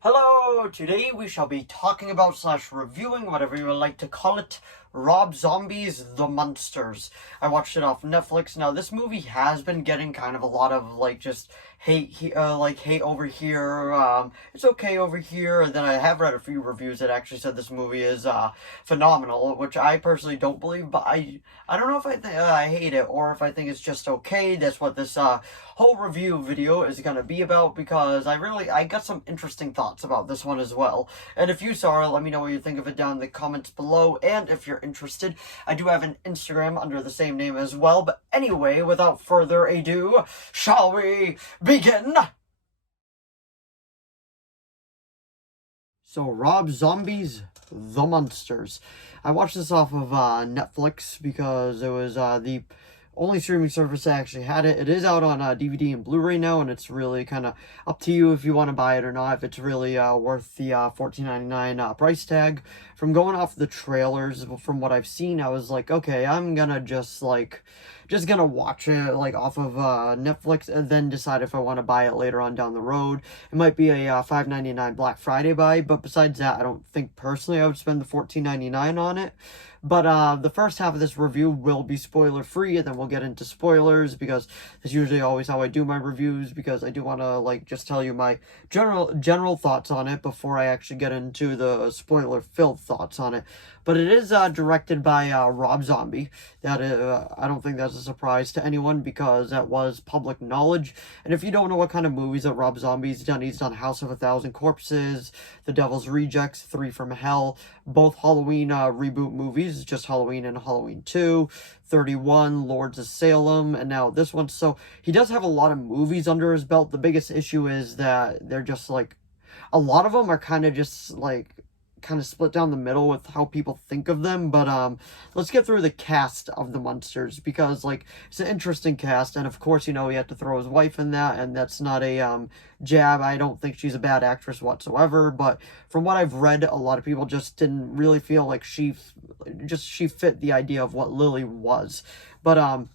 Hello, today we shall be talking about / reviewing, whatever you would like to call it, Rob Zombie's The Munsters. I watched it off Netflix. Now, this movie has been getting kind of a lot of, just hate over here, it's okay over here, and then I have read a few reviews that actually said this movie is, phenomenal, which I personally don't believe, but I don't know if I hate it, or if I think it's just okay. That's what this, whole review video is gonna be about, because I got some interesting thoughts about this one as well, and if you saw it, let me know what you think of it down in the comments below, and if you're interested, I do have an Instagram under the same name as well. But anyway, without further ado, shall we begin? So, Rob Zombie's The Munsters. I watched this off of Netflix because it was the only streaming service that actually had it. It is out on DVD and Blu-ray now, and it's really kind of up to you if you want to buy it or not, if it's really worth the $14.99 price tag. From going off the trailers, from what I've seen, I was like, okay, I'm gonna just gonna watch it off of Netflix, and then decide if I want to buy it later on down the road. It might be a $5.99 Black Friday buy, but besides that, I don't think personally I would spend the $14.99 on it. But the first half of this review will be spoiler free, and then we'll get into spoilers, because that's usually always how I do my reviews, because I do want to just tell you my general thoughts on it before I actually get into the spoiler filled thoughts on it. But it is directed by Rob Zombie. That I don't think that's a surprise to anyone, because that was public knowledge. And if you don't know what kind of movies that Rob Zombie's done, he's done House of a Thousand Corpses, The Devil's Rejects, 3 from Hell, both Halloween reboot movies, just Halloween and Halloween 2, 31, Lords of Salem, and now this one. So he does have a lot of movies under his belt. The biggest issue is that they're just a lot of them are kind of just kind of split down the middle with how people think of them. But let's get through the cast of the Munsters, because it's an interesting cast, and of course, he had to throw his wife in that, and that's not a jab. I don't think she's a bad actress whatsoever, but from what I've read, a lot of people just didn't really feel like she fit the idea of what Lily was. But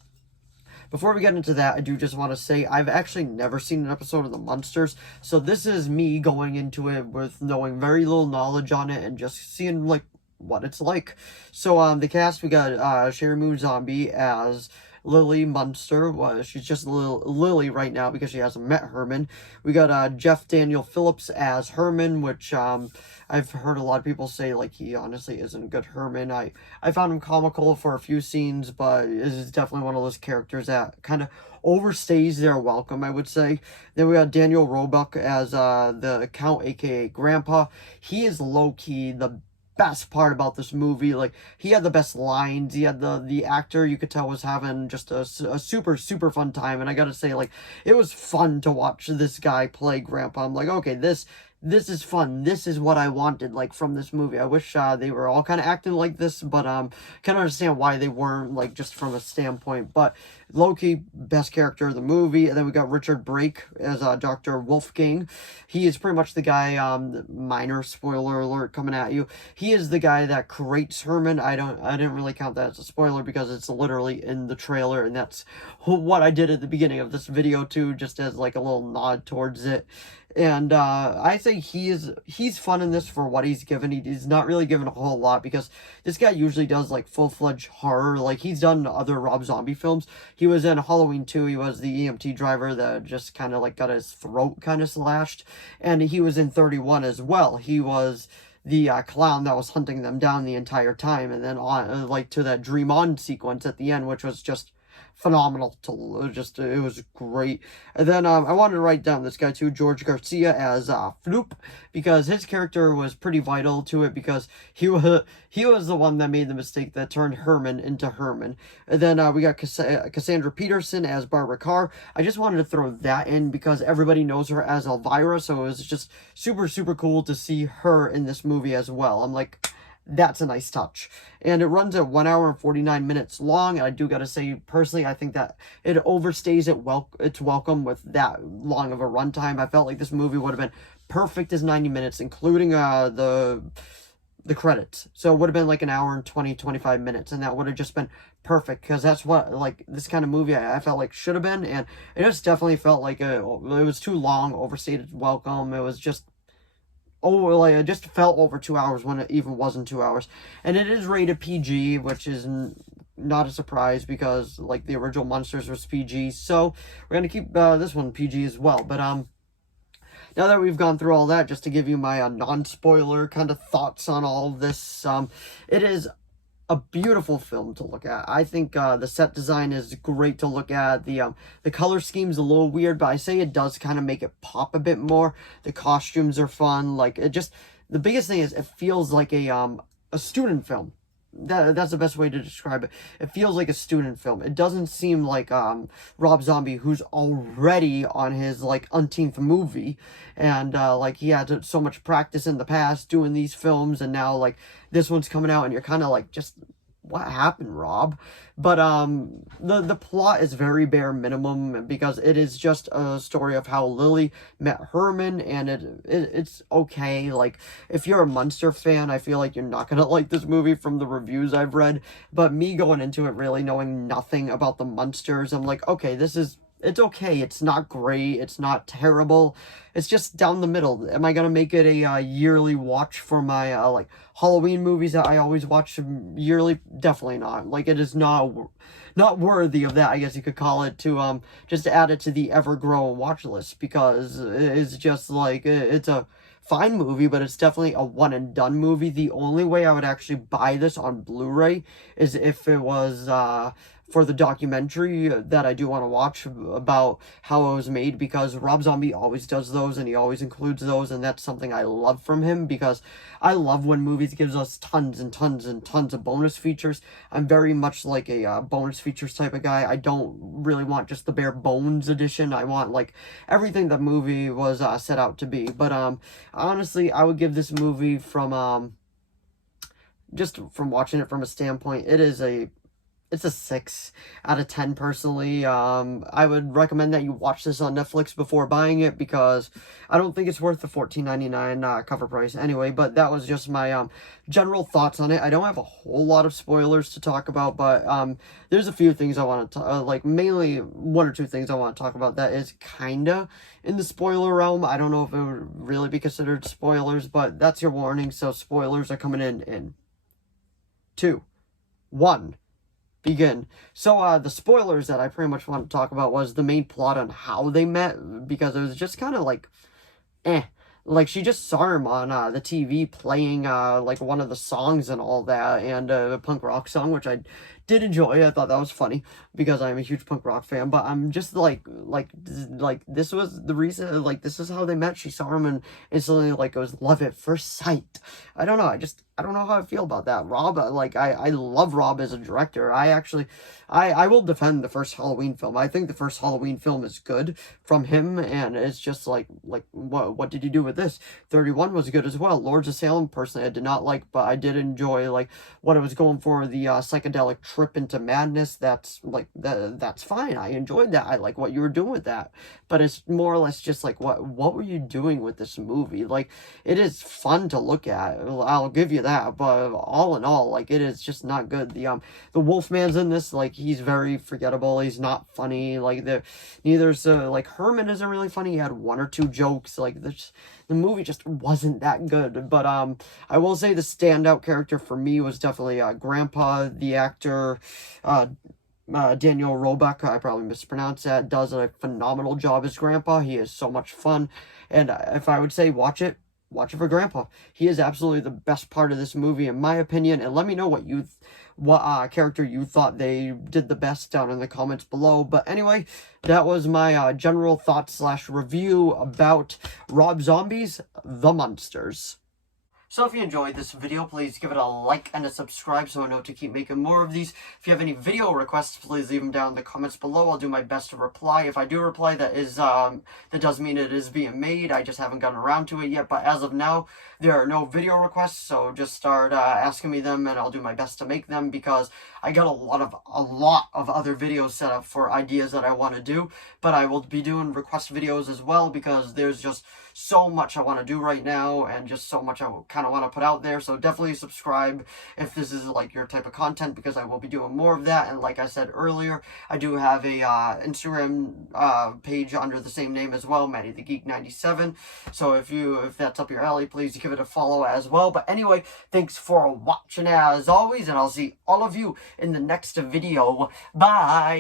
before we get into that, I do just want to say I've actually never seen an episode of The Munsters, so this is me going into it with knowing very little knowledge on it and just seeing what it's like. So the cast, we got Sherry Moon Zombie as Lily Munster. Well, she's just Lily right now because she hasn't met Herman. We got Jeff Daniel Phillips as Herman, which I've heard a lot of people say he honestly isn't a good Herman. I found him comical for a few scenes, but is definitely one of those characters that kind of overstays their welcome, I would say. Then we got Daniel Roebuck as the Count, aka Grandpa. He is low-key the best part about this movie. He had the best lines. He had the actor, you could tell, was having just a super fun time, and I gotta say, it was fun to watch this guy play Grandpa. I'm like, okay, this is fun. This is what I wanted, from this movie. I wish they were all kind of acting like this, but can understand why they weren't, just from a standpoint. But low-key, best character of the movie. And then we got Richard Brake as Dr. Wolfgang. He is pretty much the guy, minor spoiler alert coming at you. He is the guy that creates Herman. I didn't really count that as a spoiler, because it's literally in the trailer, and that's what I did at the beginning of this video too, just as a little nod towards it. And I think he's fun in this for what he's given. He's not really given a whole lot, because this guy usually does full-fledged horror. He's done other Rob Zombie films. He was in Halloween 2. He was the EMT driver that just kind of got his throat kind of slashed. And he was in 31 as well. He was the clown that was hunting them down the entire time. And then on to that Dream On sequence at the end, which was just phenomenal. It was great. And then I wanted to write down this guy too, George Garcia as Floop, because his character was pretty vital to it, because he was the one that made the mistake that turned Herman into Herman. And then we got Cassandra Peterson as Barbara Carr. I just wanted to throw that in because everybody knows her as Elvira, so it was just super cool to see her in this movie as well. I'm like, that's a nice touch. And it runs at 1 hour and 49 minutes long. And I do gotta say, personally, I think that it overstays its welcome with that long of a runtime. I felt like this movie would have been perfect as 90 minutes, including the the credits. So it would have been like an hour and 25 minutes, and that would have just been perfect, because that's what, like, this kind of movie I felt like should have been, and it just definitely felt like it was too long, overstated welcome. It was just, like, it just felt over 2 hours when it even wasn't 2 hours. And it is rated PG, which is not a surprise, because, like, the original Munsters was PG, so we're gonna keep this one PG as well. But now that we've gone through all that, just to give you my non-spoiler kind of thoughts on all of this, it is a beautiful film to look at. I think the set design is great to look at. The color scheme's a little weird, but I say it does kind of make it pop a bit more. The costumes are fun. Like, it just, the biggest thing is it feels like a student film. That's the best way to describe it. It feels like a student film. It doesn't seem like Rob Zombie, who's already on his like umpteenth movie, and like he had so much practice in the past doing these films, and now like this one's coming out, and you're kind of like, just what happened, Rob? But the plot is very bare minimum, because it is just a story of how Lily met Herman, and it's okay. Like, if you're a Munster fan, I feel like you're not gonna like this movie from the reviews I've read. But me going into it really knowing nothing about the Munsters, I'm like, okay, it's okay. It's not great. It's not terrible. It's just down the middle. Am I gonna make it a yearly watch for my like Halloween movies that I always watch yearly? Definitely not. Like, it is not worthy of that, I guess you could call it, to just add it to the ever-growing watch list, because it's just like, it's a fine movie, but it's definitely a one-and-done movie. The only way I would actually buy this on Blu-ray is if it was for the documentary that I do want to watch about how it was made, because Rob Zombie always does those, and he always includes those, and that's something I love from him, because I love when movies gives us tons and tons and tons of bonus features. I'm very much like a bonus features type of guy. I don't really want just the bare bones edition. I want like everything the movie was set out to be. But honestly, I would give this movie, from just from watching it from a standpoint, it's a 6 out of 10 personally. I would recommend that you watch this on Netflix before buying it, because I don't think it's worth the $14.99 cover price anyway. But that was just my general thoughts on it. I don't have a whole lot of spoilers to talk about, but there's a few things I want to like, mainly 1 or 2 things I want to talk about that is kinda in the spoiler realm. I don't know if it would really be considered spoilers, but that's your warning. So spoilers are coming in 2, 1. Begin. So, the spoilers that I pretty much want to talk about was the main plot on how they met, because it was just kind of like, like, she just saw him on the TV playing like one of the songs and all that, and a punk rock song, which I did enjoy. I thought that was funny, because I'm a huge punk rock fan. But I'm just like this was the reason, like, this is how they met. She saw him, and instantly, like, it was love at first sight. I don't know. I don't know how I feel about that. Rob, like, I love Rob as a director. I will defend the first Halloween film. I think the first Halloween film is good from him, and it's just like what did you do with this? 31 was good as well. Lords of Salem, personally, I did not like, but I did enjoy, like, what it was going for, the psychedelic trip into madness. That's, like, that's fine. I enjoyed that. I like what you were doing with that. But it's more or less just like, what were you doing with this movie? Like, it is fun to look at. I'll give you that, but all in all, like, it is just not good. The Wolfman's in this, like, he's very forgettable. He's not funny. Like, neither's like, Herman isn't really funny. He had 1 or 2 jokes. Like, the movie just wasn't that good. But I will say the standout character for me was definitely Grandpa, the actor. Daniel Roebuck, I probably mispronounced that, does a phenomenal job as Grandpa. He is so much fun, and if I would say watch it for Grandpa. He is absolutely the best part of this movie, in my opinion. And let me know what character you thought they did the best down in the comments below. But anyway, that was my general thoughts / review about Rob Zombie's The Munsters. So if you enjoyed this video, please give it a like and a subscribe so I know to keep making more of these. If you have any video requests, please leave them down in the comments below. I'll do my best to reply. If I do reply, that does mean it is being made. I just haven't gotten around to it yet. But as of now, there are no video requests, so just start asking me them, and I'll do my best to make them, because I got a lot of other videos set up for ideas that I want to do. But I will be doing request videos as well, because there's just so much I want to do right now, and just so much I kind of want to put out there. So definitely subscribe if this is like your type of content, because I will be doing more of that. And like I said earlier, I do have a Instagram page under the same name as well, Matty the Geek 97. So if that's up your alley, please give it a follow as well. But anyway, thanks for watching as always, and I'll see all of you in the next video. Bye.